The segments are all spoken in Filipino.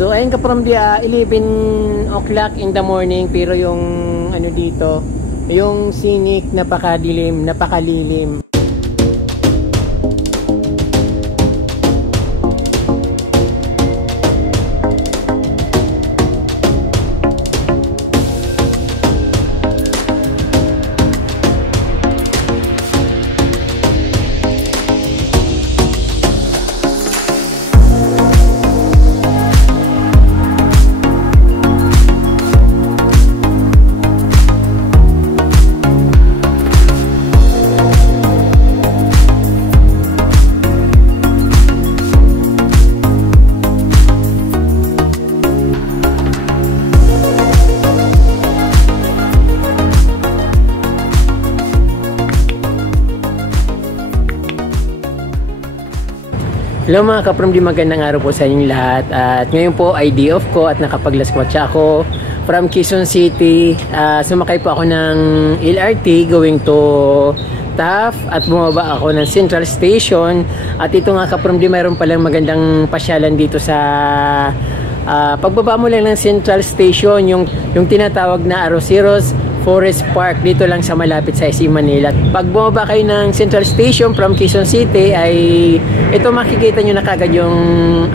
So ayun ka from the 11 o'clock in the morning, pero yung ano dito, yung scenic napakadilim, napakalilim. Hello mga ka-From-D, magandang araw po sa inyong lahat. At ngayon po ay day off ko at nakapaglaskwatsa ako from Quezon City. Sumakay po ako ng LRT going to Taft at bumaba ako ng Central Station. At ito nga ka-From-D, mayroon palang magandang pasyalan dito sa pagbaba mo lang ng Central Station, yung tinatawag na Arroceros Forest Park, dito lang sa malapit sa SM Manila. Pag bumaba kayo ng Central Station from Quezon City ay ito, makikita nyo na kagad yung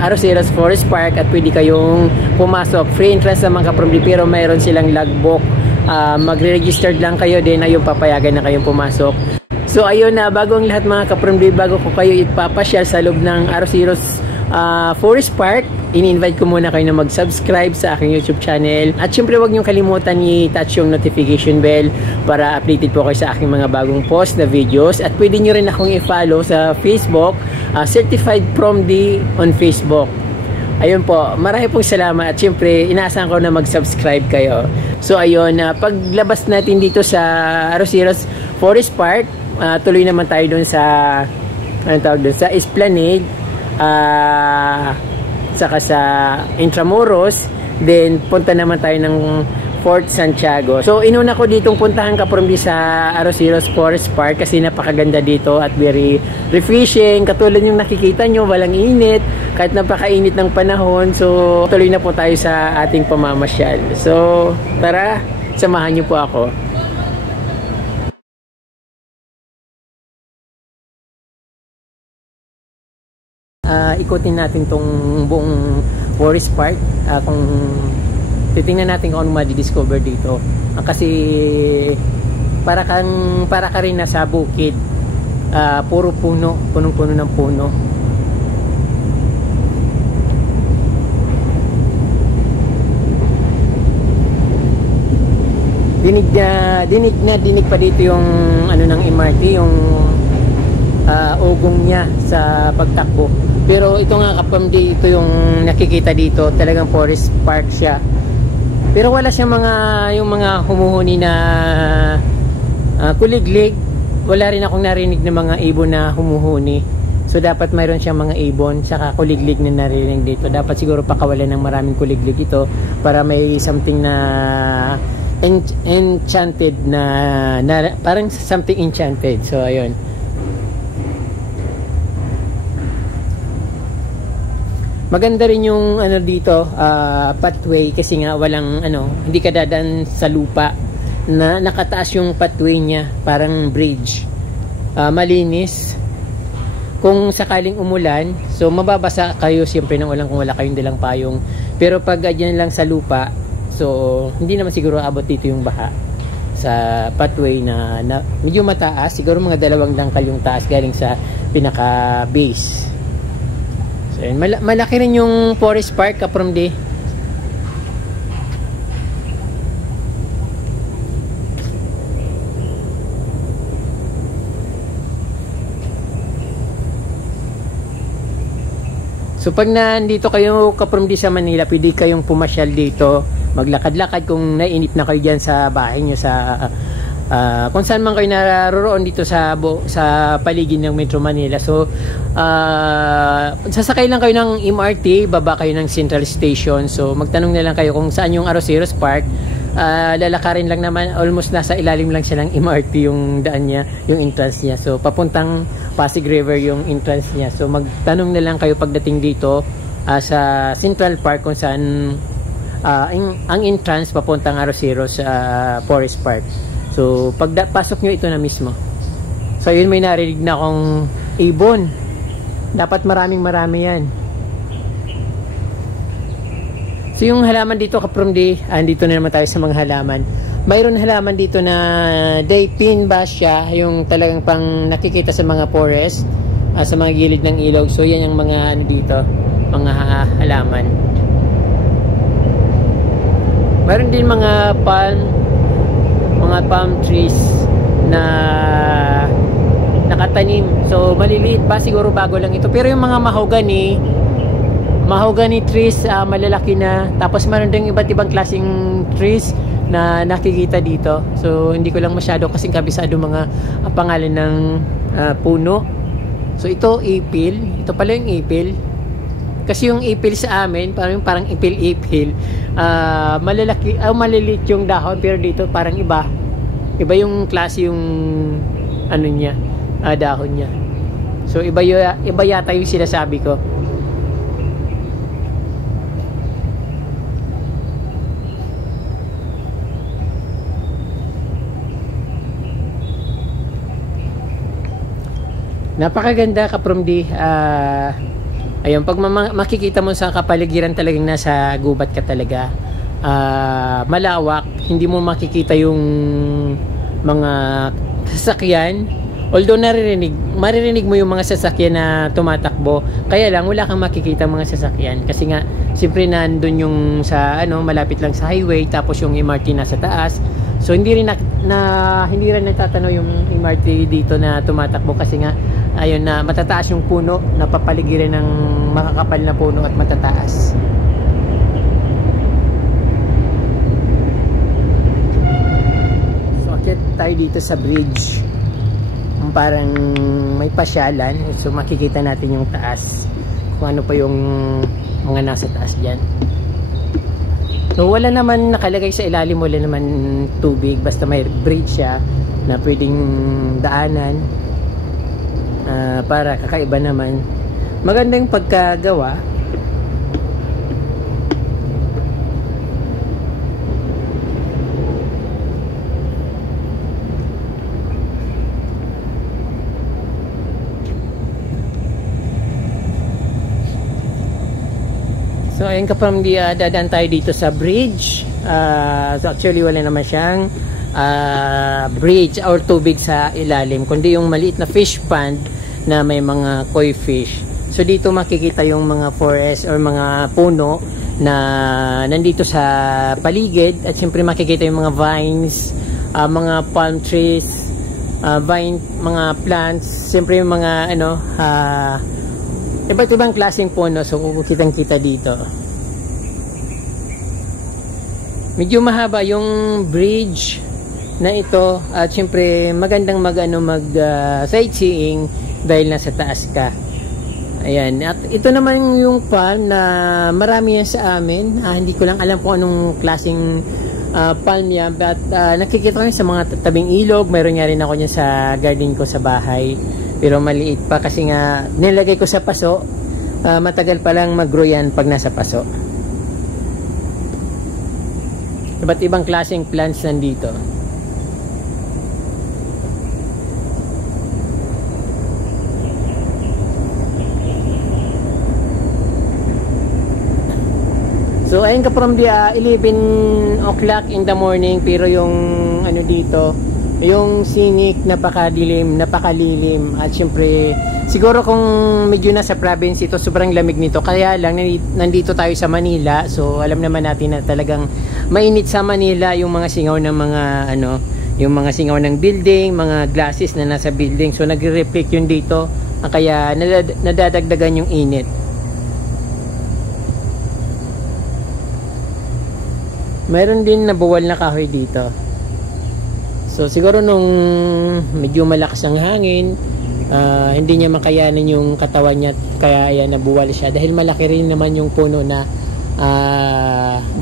Arroceros Forest Park at pwede kayong pumasok. Free entrance naman ka-From-D, pero mayroon silang logbook. Magre-registered lang kayo, din ayun papayagan na kayong pumasok. So ayun na, bago ang lahat mga ka-From-D, bago ko kayo ipapasyal sa loob ng Arroceros Forest Park, ini-invite ko muna kayo na mag-subscribe sa aking YouTube channel. At syempre huwag niyong kalimutan i-touch yung notification bell para updated po kayo sa aking mga bagong post na videos. At pwede nyo rin akong i-follow sa Facebook, Certified From-D on Facebook. Ayun po, marami pong salamat. At syempre, inaasahan ko na mag-subscribe kayo. So ayun, paglabas natin dito sa Arroceros Forest Park, tuloy naman tayo dun sa, ano tawag dun, sa Esplanade, saka sa Intramuros, then punta naman tayo ng Fort Santiago. So inuna ko ditong puntahan ka-From-D sa Arroceros Forest Park kasi napakaganda dito at very refreshing. Katulad yung nakikita nyo, walang init kahit napakainit ng panahon. So tuloy na po tayo sa ating pamamasyal. So tara, samahan nyo po ako. Ikutin natin tong buong Forest Park, kung titingnan natin kung ano ma-discover dito. Kasi para ka rin nasa bukid, puro puno, punong-puno ng puno. Dinig pa dito yung ano ng MRT, yung ugong niya sa pagtakbo. Pero ito nga ka-From-D, ito yung nakikita dito, talagang forest park siya. Pero wala siyang yung mga humuhuni na kuliglig. Wala rin akong narinig na mga ibon na humuhuni. So dapat mayroon siyang mga ibon saka kuliglig na narinig dito. Dapat siguro pakawalan ng maraming kuliglig ito para may something na enchanted na parang something enchanted. So ayun. Maganda rin yung ano dito, pathway, kasi nga walang hindi ka dadaan sa lupa, na nakataas yung pathway niya, parang bridge. Malinis. Kung sakaling umulan, so mababasa kayo siyempre ng ulan kung wala kayong dalang payong. Pero pag dyan lang sa lupa, so hindi naman siguro abot dito yung baha sa pathway na medyo mataas, siguro mga 2 dangkal yung taas galing sa pinaka base. So, malaki rin yung Forest Park ka-From-D. So pag nandito kayo ka-From-D sa Manila, pwede kayong pumasyal dito, maglakad-lakad kung nainip na kayo dyan sa bahay nyo, sa kung saan man kayo naroroon dito sa paligid ng Metro Manila. So sasakay lang kayo ng MRT, baba kayo ng Central Station. So magtanong na lang kayo kung saan yung Arroceros Park. Lalakarin lang naman, almost nasa ilalim lang siya ng MRT yung daan niya, yung entrance niya. So papuntang Pasig River yung entrance niya. So magtanong na lang kayo pagdating dito sa Central Park kung saan ang entrance papuntang Arroceros sa Forest Park. So pasok nyo, ito na mismo. So yun, may narinig na akong ibon. Dapat marami yan. So yung halaman dito, kapromdi, andito na naman tayo sa mga halaman. Mayroon halaman dito na Daypin Basia, yung talagang pang nakikita sa mga forest, sa mga gilid ng ilog. So yan yung mga ano dito, mga halaman. Mayroon din mga palm trees na nakatanim. So maliliit pa, siguro bago lang ito. Pero yung mga mahogany trees, malalaki na. Tapos mayroon din iba't ibang klaseng trees na nakikita dito. So hindi ko lang masyado kasing kabisado mga pangalan ng puno. So ito ipil. Ito pala yung ipil. Kasi yung ipil sa amin, parang ipil-ipil. Malalaki, maliliit yung dahon, pero dito parang iba. Iba yung klase yung ano niya, dahon niya. So iba yata yung sinasabi ko. Napakaganda, kapromdi. Ayun, pag makikita mo sa kapaligiran, talagang nasa gubat ka talaga. Malawak, hindi mo makikita yung mga sasakyan. Although maririnig mo yung mga sasakyan na tumatakbo, kaya lang wala kang makikita mga sasakyan kasi nga siyempre nandun yung sa malapit lang sa highway, tapos yung MRT nasa taas. So hindi rin natatanaw yung MRT dito na tumatakbo kasi nga ayun na matataas yung puno, napapaligiran ng makakapal na puno at matataas. So akit tayo dito sa bridge, parang may pasyalan. So makikita natin yung taas, kung ano pa yung mga nasa taas dyan. So wala naman nakalagay sa ilalim, wala naman tubig, basta may bridge siya na pwedeng daanan. Para kakaiba naman, maganda yung pagkagawa. So ayun, kapamdi, dadaan tayo dito sa bridge. So actually wala naman siyang bridge or tubig sa ilalim, kundi yung maliit na fish pond na may mga koi fish. So dito makikita yung mga forest or mga puno na nandito sa paligid, at syempre makikita yung mga vines, mga palm trees, mga plants, syempre yung mga iba't ibang klaseng puno. So kitang-kita dito. Medyo mahaba yung bridge na ito, at syempre magandang mag sightseeing dahil nasa taas ka. Ayan, at ito naman yung palm na marami yan sa amin. Hindi ko lang alam kung anong klaseng palm yan, but nakikita ko yun sa mga tabing ilog. Mayroon nga rin ako yan sa garden ko sa bahay, pero maliit pa kasi nga nilagay ko sa paso. Matagal pa lang mag-grow yan pag nasa paso. Iba't ibang klaseng plants nandito. So ayun, from the 11 o'clock in the morning, pero yung dito, yung sinik, napakadilim, napakalilim. At syempre siguro kung medyo nasa province ito, sobrang lamig nito. Kaya lang nandito tayo sa Manila, so alam naman natin na talagang mainit sa Manila yung mga singaw ng mga yung mga singaw ng building, mga glasses na nasa building. So nagre-reflect yun dito, kaya nadadagdagan yung init. Mayroon din nabuwal na kahoy dito. So siguro nung medyo malakas ang hangin, hindi niya makayanin yung katawan niya, kaya ayan, nabuwal siya. Dahil malaki rin naman yung puno na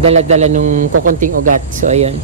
dala-dala nung kukunting ugat. So ayun.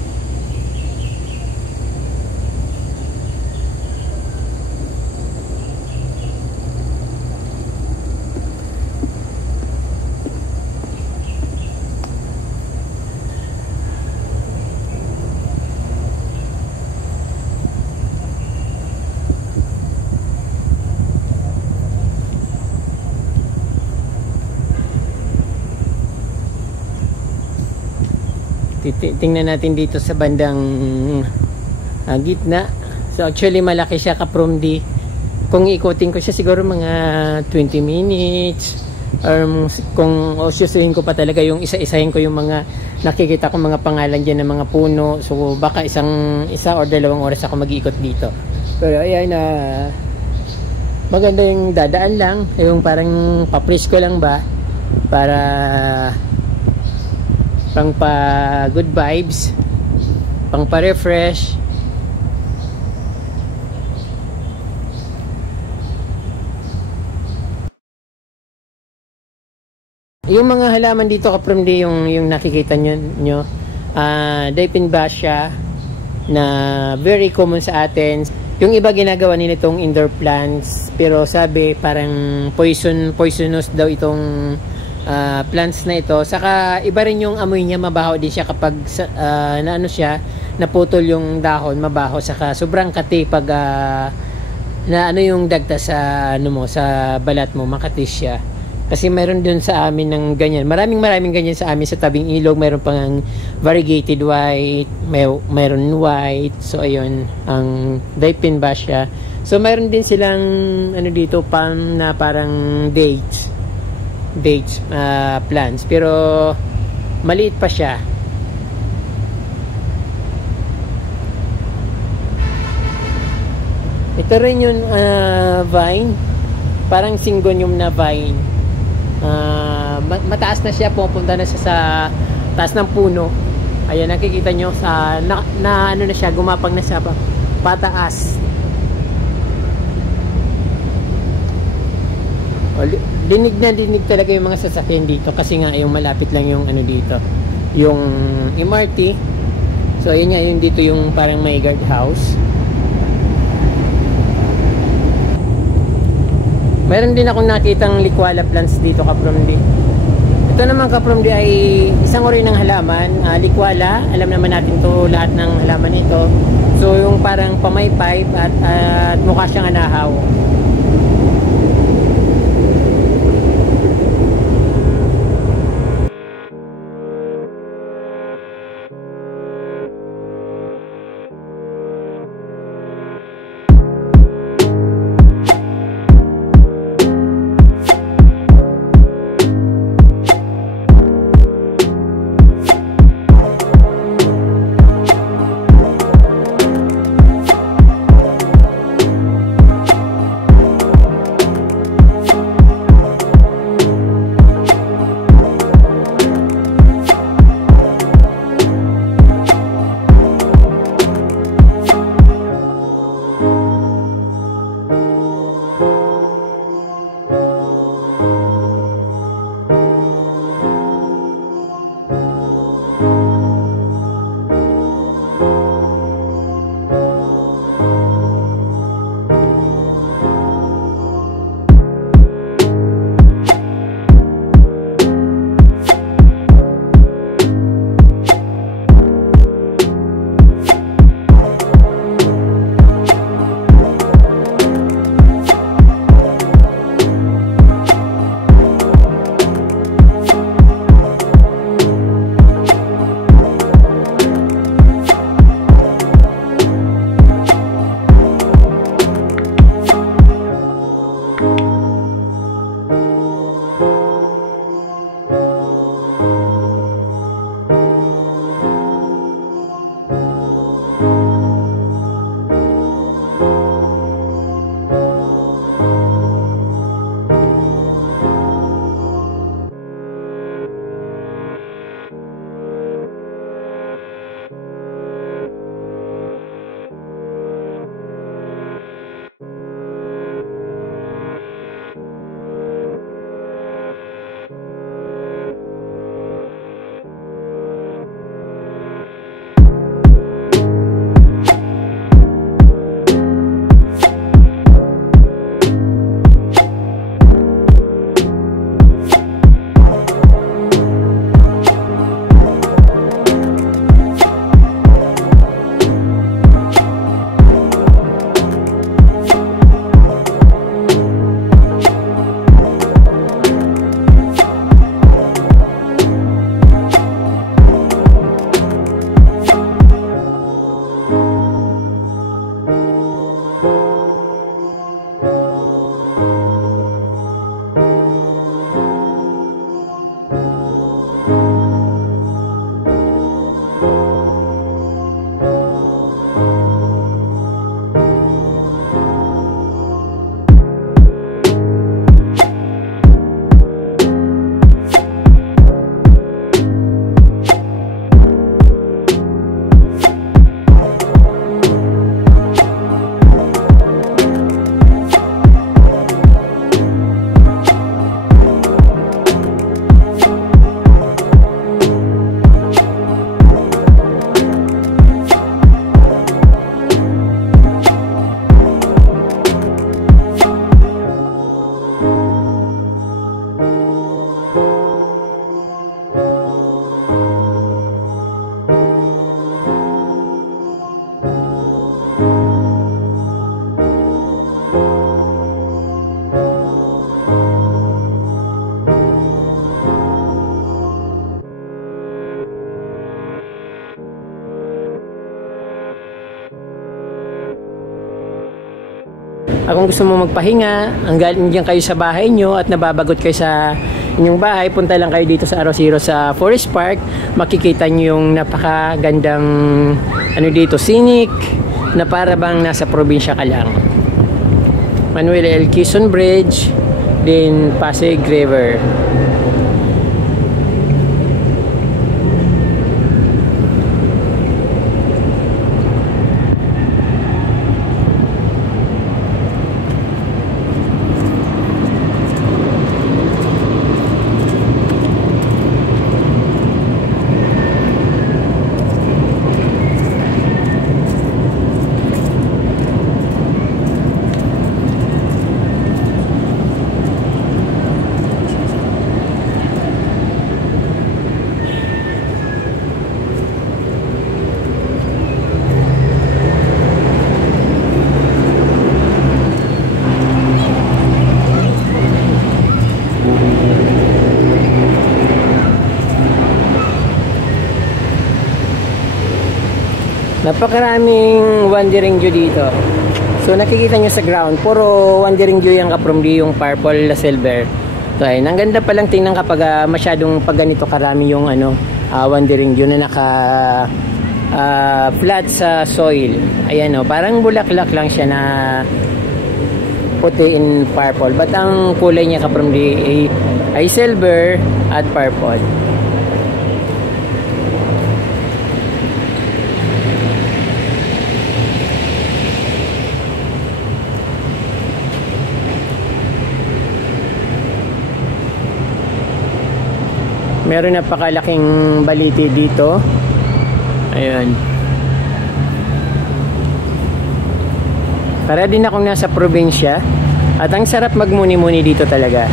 Tingnan natin dito sa bandang gitna. So actually malaki siya ka-from D. Kung ikutin ko siya siguro mga 20 minutes. Kung ususuhin ko pa talaga yung isa-isahin ko yung mga nakikita ko mga pangalan dyan ng mga puno. So baka isa or 2 oras ako mag-iikot dito. Pero ayan, maganda yung dadaan lang. Yung parang papresko lang ba. Para pang pa good vibes, pang pa refresh. Yung mga halaman dito ka-from D, yung nakikita nyo, Dipinbacia na very common sa atin. Yung iba ginagawa nila itong indoor plants, pero sabi parang poisonous daw itong plants na ito. Saka iba rin yung amoy niya, mabaho din siya kapag naputol yung dahon, mabaho. Saka sobrang kati pag yung dagta sa sa balat mo, makati siya. Kasi mayroon dun sa amin ng ganyan. Maraming ganyan sa amin sa tabing ilog. Mayroon pang variegated white, mayroon white. So ayun, ang Dipinbacia. So mayroon din silang dito palm na parang dates plants, pero maliit pa siya. Ito rin yung vine, parang syngonium na vine. Mataas na siya, pupunta na siya sa taas ng puno. Ayan, nakikita nyo sa na siya, gumapang na siya pataas. Dinig talaga yung mga sasakyan dito kasi nga yung malapit lang yung dito, yung MRT. So ayun nga, yung dito yung parang may guard house. Meron din akong nakitang likwala plants dito ka-from D. Ito naman ka-from D ay isang uri ng halaman, likwala. Alam naman natin to, lahat ng halaman ito. So yung parang pamaypay at mukha siyang anahaw. Kung gusto mo magpahinga, ang galing dyan kayo sa bahay nyo at nababagot kayo sa inyong bahay, punta lang kayo dito sa Arroyo sa Forest Park. Makikita nyo yung napakagandang dito, scenic, na para bang nasa probinsya ka lang. Manuel L. Quezon Bridge, then Pasig River. Napakaraming wandering view dito. So nakikita nyo sa ground, puro wandering view yung kapromdi, yung purple na silver. So ayun, ang ganda palang tingnan kapag masyadong pag ganito karami yung wandering view na naka flat sa soil. Ayan parang bulaklak lang siya na puti in purple. But ang kulay niya kapromdi ay silver at purple. Meron napakalaking baliti dito. Ayun. Para din akong nasa probinsya. At ang sarap magmuni-muni dito talaga.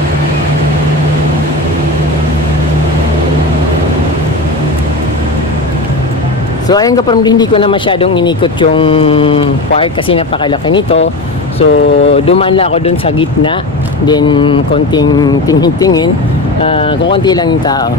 So ayun kapag hindi ko na masyadong inikot yung park kasi napakalaki nito. So dumaan lang ako dun sa gitna. Then konting tingin-tingin. Kung konti lang yung tao.